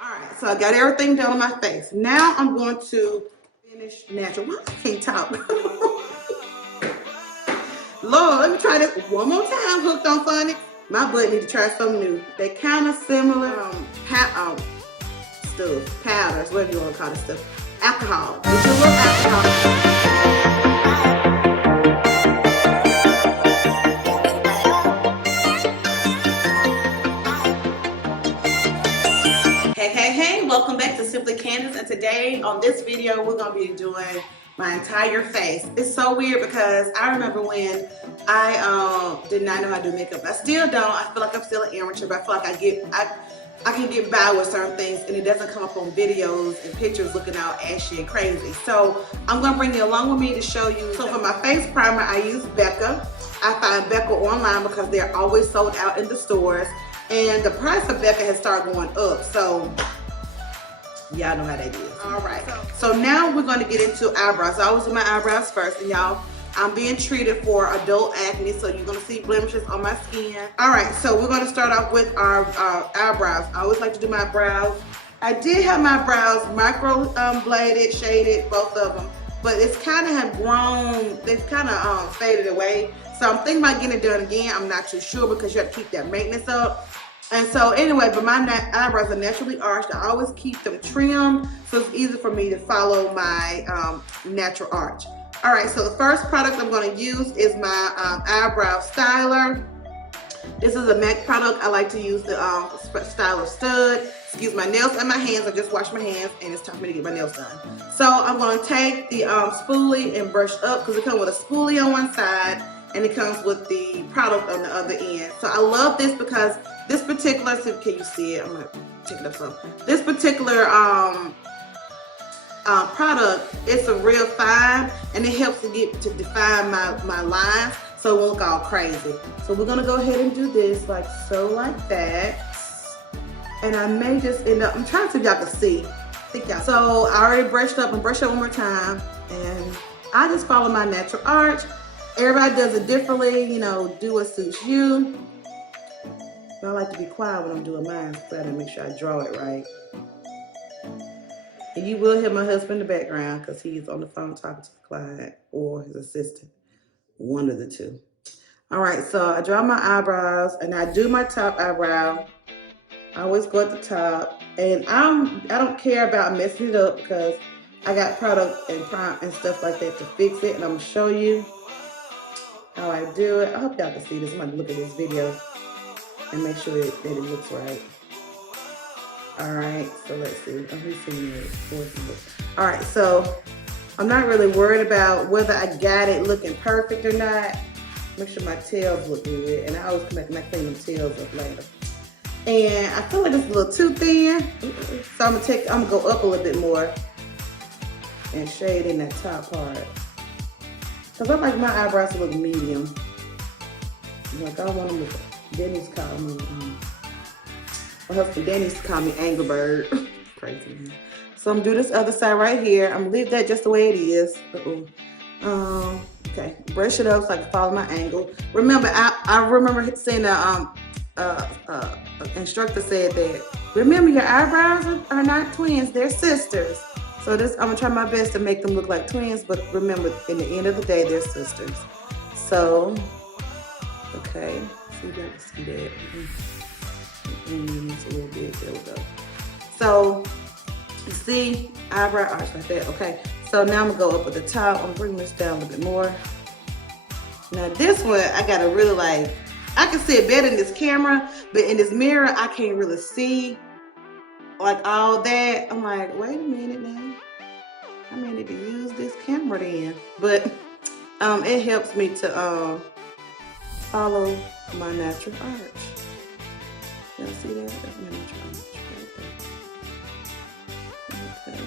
Alright, so I got everything done on my face. Now I'm going to finish natural. Why I can't talk? Lord, let me try this one more time. Hooked on Phonics. My butt need to try something new. They kind of similar stuff, powders, whatever you want to call this stuff. Alcohol. It's a little alcohol. Hey, welcome back to Simply Candis, and today on this video we're going to be doing my entire face. It's so weird because I remember when I did not know how to do makeup. I still don't. I feel like I'm still an amateur, but I feel like I can get by with certain things and it doesn't come up on videos and pictures looking out ashy and crazy. So I'm going to bring you along with me to show you. So for my face primer, I use Becca. I find Becca online because they're always sold out in the stores. And the price of Becca has started going up, so y'all know how that is. All right, so now we're going to get into eyebrows. I always do my eyebrows first, and y'all, I'm being treated for adult acne, so you're going to see blemishes on my skin. All right, so we're going to start off with our eyebrows. I always like to do my brows. I did have my brows micro bladed, shaded, both of them, but it's kind of have grown, they've kind of faded away. So I'm thinking about getting it done again. I'm not too sure because you have to keep that maintenance up. And so anyway, but my eyebrows are naturally arched. I always keep them trimmed so it's easy for me to follow my natural arch. All right, so the first product I'm going to use is my eyebrow styler. This is a MAC product. I like to use the styler stud. Excuse my nails and my hands. I just washed my hands and it's time for me to get my nails done. So I'm going to take the spoolie and brush up because it comes with a spoolie on one side and it comes with the product on the other end. So I love this because this particular, so can you see it? I'm gonna take it up some. This particular product, it's a real fine and it helps to define my lines so it won't look all crazy. So we're gonna go ahead and do this like so, like that. And I may just end up, I'm trying to see if y'all can see. So I already brushed up and brushed up one more time and I just follow my natural arch. Everybody does it differently, you know, do what suits you. But I like to be quiet when I'm doing mine, so I gotta make sure I draw it right. And you will hear my husband in the background because he's on the phone talking to the client or his assistant, one of the two. All right, so I draw my eyebrows and I do my top eyebrow. I always go at the top, and I don't care about messing it up because I got product and prime and stuff like that to fix it, and I'm gonna show you how I do it. I hope y'all can see this. I'm gonna look at this video and make sure that it looks right. All right, so let's see. Oh, who's seeing it? All right, so I'm not really worried about whether I got it looking perfect or not. Make sure my tails look good, and I always come back and I clean them tails up later. And I feel like it's a little too thin, so I'm gonna go up a little bit more and shade in that top part. Cause I like my eyebrows to look medium. Like I don't want them to look. Denny's called me. My husband Denny's called me Angry Bird. Crazy man. So I'm gonna do this other side right here. I'm gonna leave that just the way it is. Okay, brush it up so I can follow my angle. Remember, I remember seeing the instructor said that. Remember, your eyebrows are not twins; they're sisters. So this, I'm gonna try my best to make them look like twins, but remember, in the end of the day, they're sisters. So, okay, see that? See that? It's a little bit. There we go. So, you see, eyebrow arch like that. Okay. So now I'm gonna go up at the top. I'm gonna bring this down a little bit more. Now this one, I gotta really like. I can see it better in this camera, but in this mirror, I can't really see like all that. I'm like, wait a minute now. I may need to use this camera then. But it helps me to follow my natural arch. Y'all see that? That's my natural arch right there. Okay.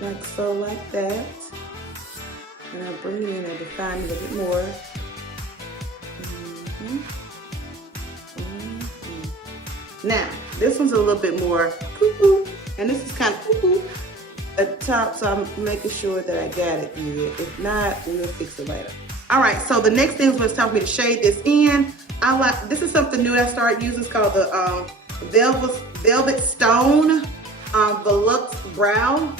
Like so, like that. And I'll bring it in and define it a bit more. Now, this one's a little bit more cuckoo, and this is kind of cuckoo at the top, so I'm making sure that I got it good. If not, we'll fix it later. All right, so the next thing is when it's time for me to shade this in. This is something new that I started using. It's called the Velvet Stone Volux Brow.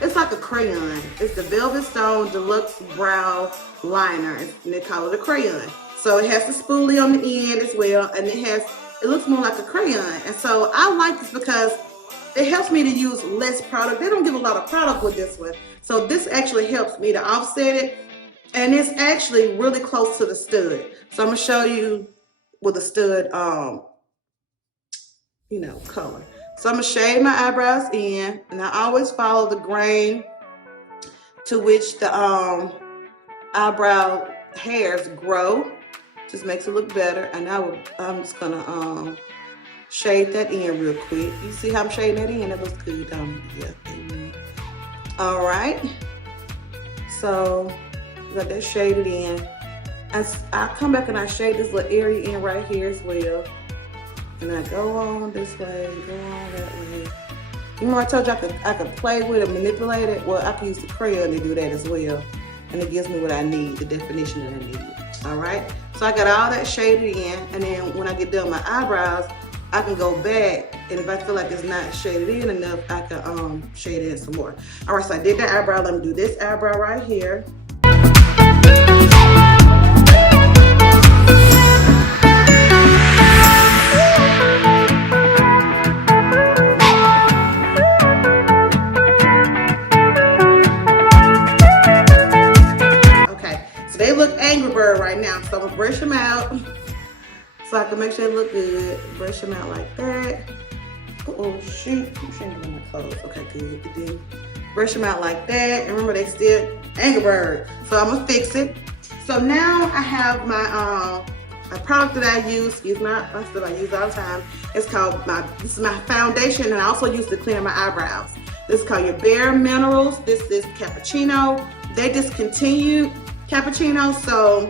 It's like a crayon. It's the Velvet Stone Deluxe Brow Liner, and they call it a crayon. So it has the spoolie on the end as well, and it looks more like a crayon. And so I like this because it helps me to use less product. They don't give a lot of product with this one. So this actually helps me to offset it. And it's actually really close to the stud. So I'm gonna show you with the stud, color. So I'm gonna shade my eyebrows in, and I always follow the grain to which the eyebrow hairs grow. Just makes it look better. And I'm just gonna shade that in real quick. You see how I'm shading that in? That looks good, yeah. All right. So got that shaded in. I come back and I shade this little area in right here as well. And I go on this way, go on that way. You know, I told you I could play with it, manipulate it. Well, I can use the crayon to do that as well. And it gives me what I need, the definition that I need. All right. So I got all that shaded in. And then when I get done with my eyebrows, I can go back, and if I feel like it's not shaded in enough, I can shade in some more. All right, so I did the eyebrow. Let me do this eyebrow right here. Okay, so they look Angry Bird right now, so I'm gonna brush them out. So I can make sure they look good. Brush them out like that. Oh shoot, I'm changing my clothes. Okay, good. Then brush them out like that. And remember, they still Angry Bird. So I'm gonna fix it. So now I have my a product that I use. Excuse my stuff I use all the time. It's called this is my foundation, and I also use to clean my eyebrows. This is called your Bare Minerals. This is Cappuccino. They discontinued Cappuccino, so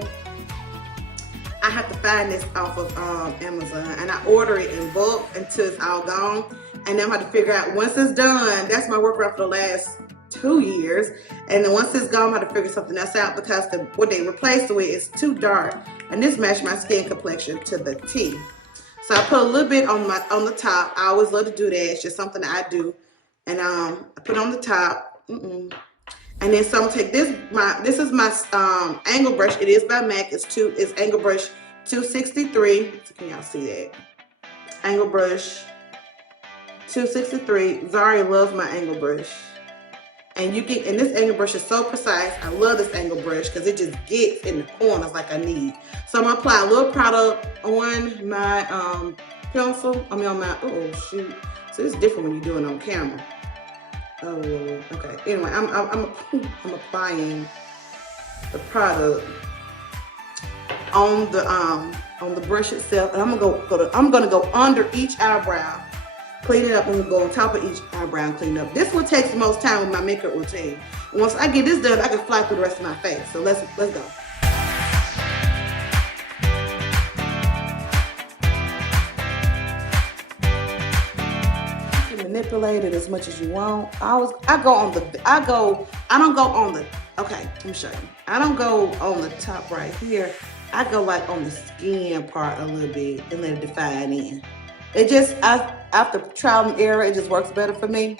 I have to find this off of Amazon, and I order it in bulk until it's all gone. And then I have to figure out, once it's done, that's my workaround for the last 2 years. And then once it's gone, I have to figure something else out because what they replaced it with is too dark. And this matched my skin complexion to the T. So I put a little bit on the top. I always love to do that. It's just something that I do. And I put on the top. And then so I'm gonna take this. This is my angle brush. It is by MAC. It's angle brush 263. So can y'all see that? Angle brush 263. Zari loves my angle brush. And this angle brush is so precise. I love this angle brush because it just gets in the corners like I need. So I'm gonna apply a little product on my pencil. I mean on my, oh shoot. So it's different when you do it on camera. Oh, okay. Anyway, I'm applying the product on the brush itself, and I'm gonna go under each eyebrow, clean it up, and go on top of each eyebrow and clean it up. This one takes the most time with my makeup routine. And once I get this done, I can fly through the rest of my face. So let's go. Manipulate it as much as you want. I don't go on the, okay, let me show you. I don't go on the top right here. I go like on the skin part a little bit and let it define in. It just, after trial and error, it just works better for me.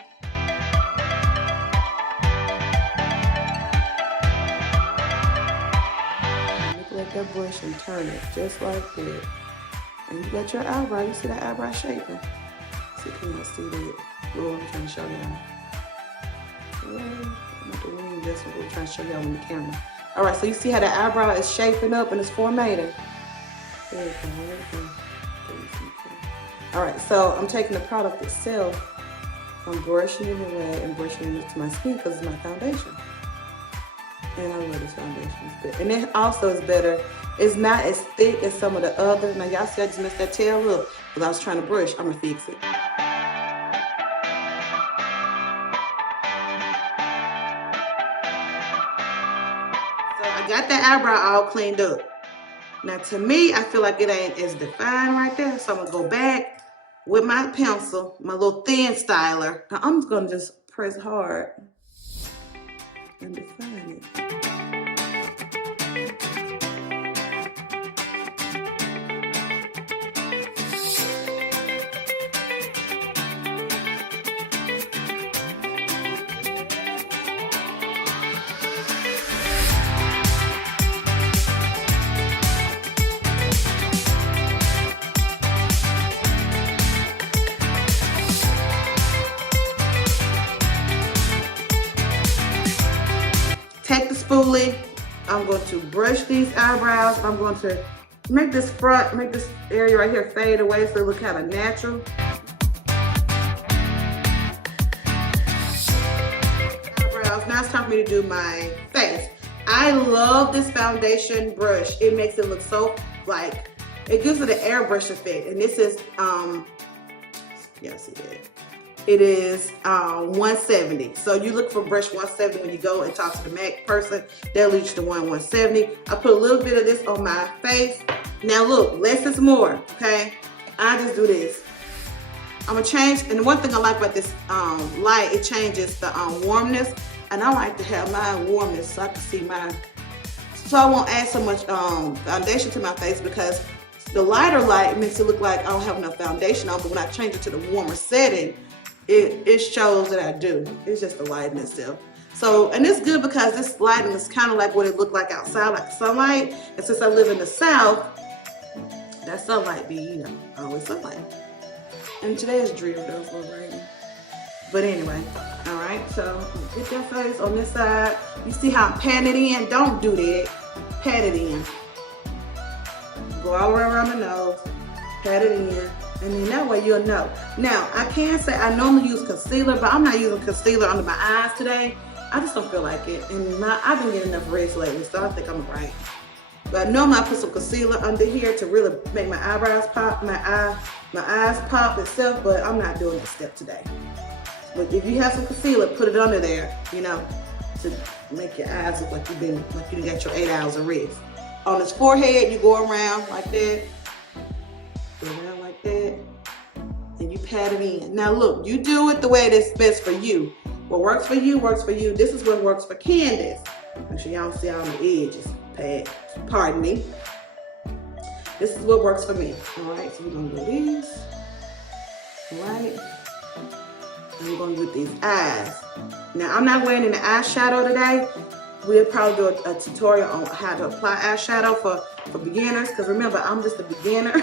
Manipulate that brush and turn it just like that. And you got your eyebrow, you see that eyebrow shaping? See, can y'all see that? Well, I'm trying to show y'all. I'm not doing this one, I'm trying to show y'all on the camera. All right, so you see how the eyebrow is shaping up and it's formatting? There we go, there we go. All right, so I'm taking the product itself, I'm brushing it away and brushing it into my skin because it's my foundation. And I love this foundation, it's good. And it also is better. It's not as thick as some of the other. Now y'all see I just messed that tail up because I was trying to brush. I'm gonna fix it. So I got that eyebrow all cleaned up. Now to me, I feel like it ain't as defined right there. So I'm gonna go back with my pencil, my little thin styler. Now I'm just gonna just press hard and define it. purposefully. I'm going to brush these eyebrows. I'm going to make this area right here fade away so it look kind of natural. Eyebrows. Now it's time for me to do my face. I love this foundation brush. It makes it look so like, it gives it an airbrush effect. And this is, yeah, see that. It is 170. So you look for brush 170 when you go and talk to the MAC person. They'll lead you to 170. I put a little bit of this on my face. Now look, less is more, okay? I just do this. I'm gonna change, and one thing I like about this light, it changes the warmness. And I like to have my warmness so I can see my, so I won't add so much foundation to my face, because the lighter light makes it look like I don't have enough foundation on, but when I change it to the warmer setting, it shows that I do. It's just the light in itself. So, and it's good because this lighting is kind of like what it looked like outside, like sunlight. And since I live in the South, that sunlight be, you know, always sunlight. And today is dreary though, for raining. But anyway, all right, so get your face on this side. You see how I'm patting it in? Don't do that. Pat it in. Go all around the nose, pat it in, and then that way you'll know. Now, I can say I normally use concealer, but I'm not using concealer under my eyes today. I just don't feel like it. And I've been getting enough reds lately, so I think I'm right. But normally I put some concealer under here to really make my eyebrows pop, my eyes pop itself, but I'm not doing that step today. But if you have some concealer, put it under there, you know, to make your eyes look like you got your 8 hours of rest. On his forehead, you go around like that, and you pat it in. Now look, you do it the way that's best for you. What works for you, works for you. This is what works for Candis. Make sure y'all don't see all the edges. Pardon me. This is what works for me. All right, so we're gonna do this. All right. I'm going to do these eyes. Now, I'm not wearing any eyeshadow today. We'll probably do a tutorial on how to apply eyeshadow for beginners. Because remember, I'm just a beginner.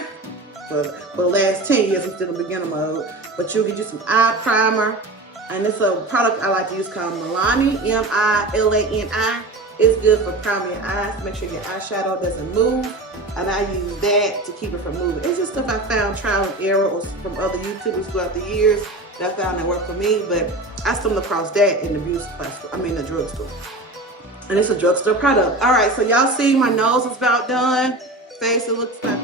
For the last 10 years, I'm still in beginner mode. But you'll get you some eye primer. And it's a product I like to use called Milani, M-I-L-A-N-I. It's good for priming your eyes. Make sure your eyeshadow doesn't move. And I use that to keep it from moving. It's just stuff I found trial and error or from other YouTubers throughout the years that I found that worked for me, but I stumbled across that in the beauty supply store, the drugstore. And it's a drugstore product. All right, so y'all see my nose is about done. Face, it looks like.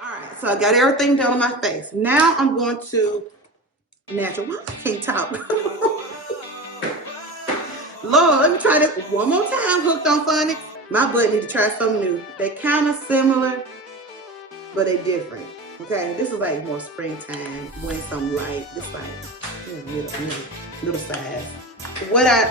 All right, so I got everything done on my face. Now I'm going to natural. Why I can't talk? Lord, let me try this one more time, Hooked on Phonics. My butt need to try something new. They kind of similar, but they different. Okay, this is like more springtime, wearing something light. This like little size.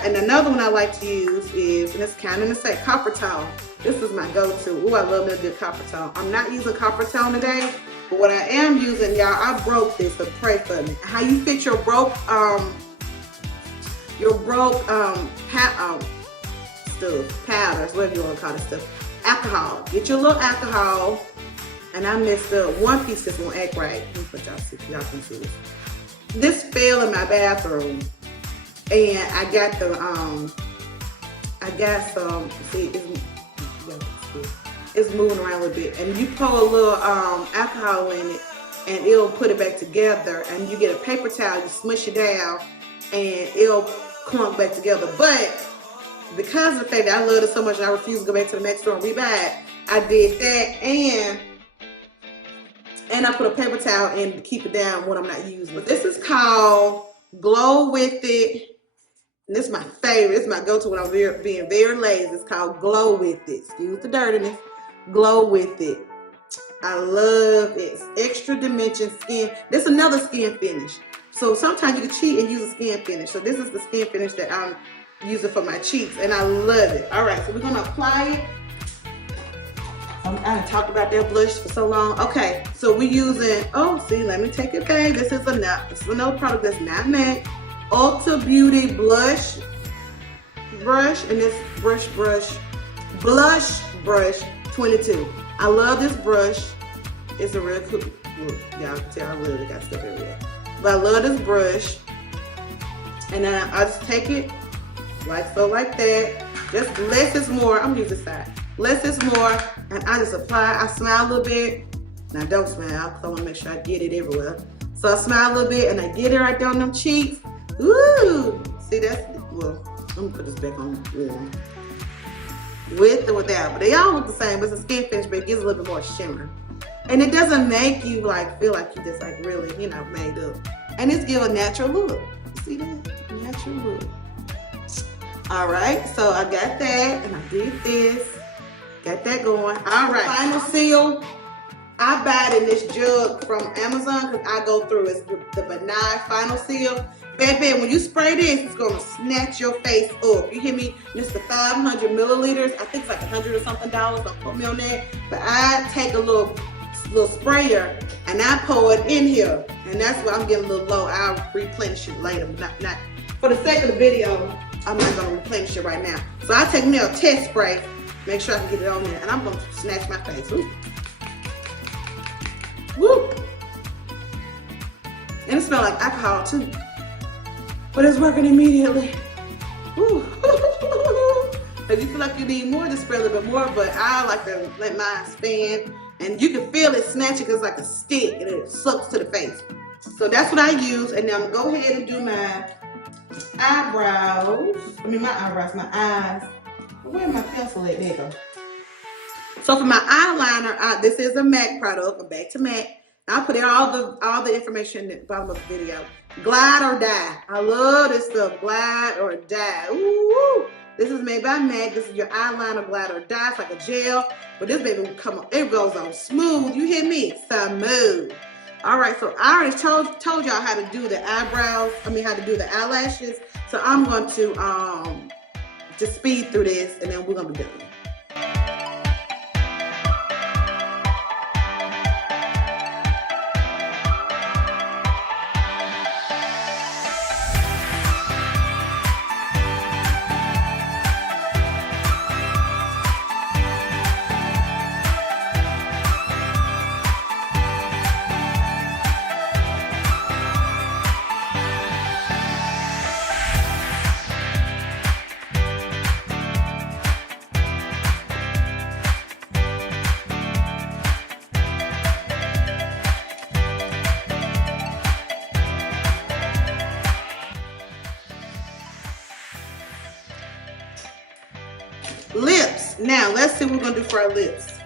And another one I like to use is, and it's kind of the same, copper tone. This is my go-to. Ooh, I love that good copper tone. I'm not using copper tone today, but what I am using, y'all, I broke this, so pray for me. How you fit your broke stuff, powders, whatever you want to call this stuff. Alcohol. Get your little alcohol. And I messed up one piece that won't act right. Let me put y'all see, y'all can see this. This fell in my bathroom, and I got some. See, it's moving around a little bit, and you pour a little alcohol in it, and it'll put it back together. And you get a paper towel, you smush it down, and it'll clump back together. But because of the fact that I love it so much and I refuse to go back to the next store and rebuy it, I did that, and I put a paper towel in to keep it down when I'm not using it. This is called Glow With It. And this is my favorite. This is my go-to when I'm being very lazy. It's called Glow With It. Excuse the dirtiness. Glow With It. I love it. It's extra dimension skin. This is another skin finish. So sometimes you can cheat and use a skin finish. So this is the skin finish that I'm using for my cheeks, and I love it. All right, so we're gonna apply it. I haven't talked about that blush for so long. Okay, so we're using, oh, see, let me take it back. This is another product that's not MAC. Ulta Beauty Blush Brush, and this Blush Brush 22. I love this brush. It's a real cool Look, y'all can tell I literally got stuff everywhere. But I love this brush. And then I just take it like so, like that. Just less is more. I'm gonna use this side. Less is more. And I just apply. I smile a little bit. And I don't smile because I want to make sure I get it everywhere. So I smile a little bit and I get it right down them cheeks. Ooh! See, that's, well, let me put this back on. Yeah. With or without. But they all look the same. It's a skin finish, but it gives a little bit more shimmer. And it doesn't make you like feel like you just like really, you know, made up. And it's give a natural look. See that? Natural look. All right, so I got that and I did this. Got that going. All right, final seal. I buy it in this jug from Amazon because I go through. It's the benign final seal. Baby, when you spray this, it's gonna snatch your face up. You hear me? It's the 500 milliliters. I think it's like $100 or something. Don't put me on that. But I take a little sprayer and I pour it in here. And that's why I'm getting a little low. I'll replenish it later. Not for the sake of the video, I'm not gonna replenish it right now. So I take me a test spray, make sure I can get it on there, and I'm gonna snatch my face. Ooh. Woo! And it smells like alcohol too. But it's working immediately. Woo. If you feel like you need more, just spray a little bit more, but I like to let mine spin. And you can feel it snatching because it's like a stick and it sucks to the face. So that's what I use. And now I'm gonna go ahead and do my eyebrows. My eyes. Where's my pencil at? There you go. So for my eyeliner, this is a MAC product. I'm back to MAC. I'll put in all the information at the bottom of the video. Glide or Die. I love this stuff. Glide or Die. Ooh. This is made by MAC. This is your eyeliner Glide or Die. It's like a gel. But this baby will come on. It goes on smooth. You hear me? Smooth. All right, so I already told y'all how to do the eyebrows. How to do the eyelashes. So I'm going to just speed through this and then we're going to be done. Lips. Now, let's see what we're going to do for our lips.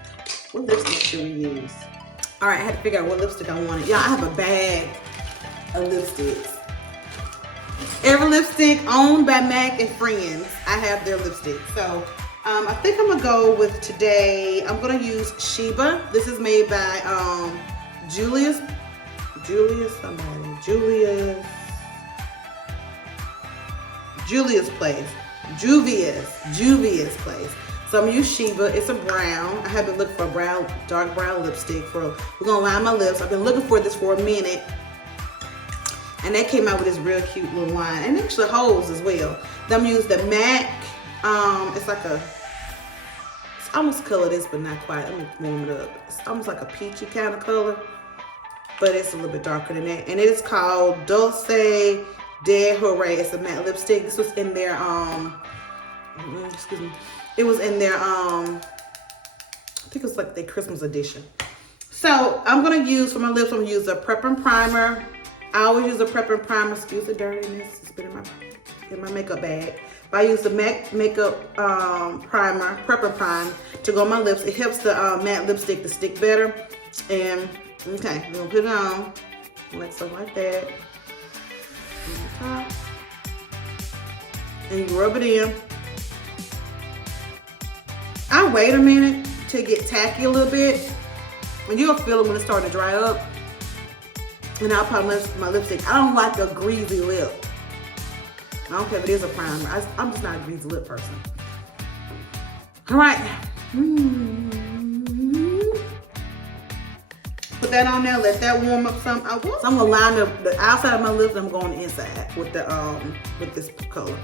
What lipstick should we use? All right, I had to figure out what lipstick I wanted. Y'all, I have a bag of lipsticks. Every lipstick owned by MAC and Friends, I have their lipstick. So, I think I'm going to go with today, I'm going to use Sheba. This is made by Juvia's Place. So I'm gonna use Sheba. It's a brown. I have been looking for a dark brown lipstick. We're gonna line my lips. I've been looking for this for a minute, and they came out with this real cute little line, and actually holds as well. Then I'm gonna use the MAC. It's almost color this, but not quite. Let me warm it up. It's almost like a peachy kind of color, but it's a little bit darker than that. And it is called Dulce de Hooray. It's a matte lipstick. This was in their excuse me. It was in their I think it was like their Christmas edition. So I'm gonna use for my lips. I'm gonna use a Prep and Primer. I always use a Prep and Primer. Excuse the dirtiness. It's been in my makeup bag. But I use the MAC makeup primer, Prep and Prime, to go on my lips. It helps the matte lipstick to stick better. And okay, I'm gonna put it on like something like that. On the top. And you rub it in. I wait a minute to get tacky a little bit, and you'll feel it when it starts to dry up. And I'll put my lipstick. I don't like a greasy lip. I don't care if it is a primer. I'm just not a greasy lip person. All right. Put that on there. Let that warm up some. So I'm gonna line up the outside of my lips. I'm going inside with the with this color.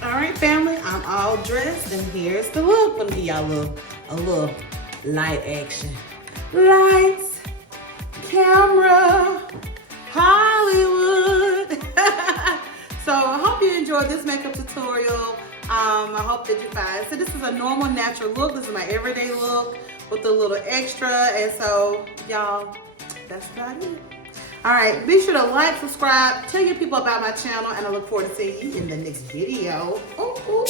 All right, family, I'm all dressed, and here's the look. Let me give y'all a little light action. Lights, camera, Hollywood. So I hope you enjoyed this makeup tutorial. I hope that you find, so this is a normal, natural look. This is my everyday look with a little extra, and so y'all, that's about it. All right, be sure to like, subscribe, tell your people about my channel, and I look forward to seeing you in the next video. Ooh, ooh.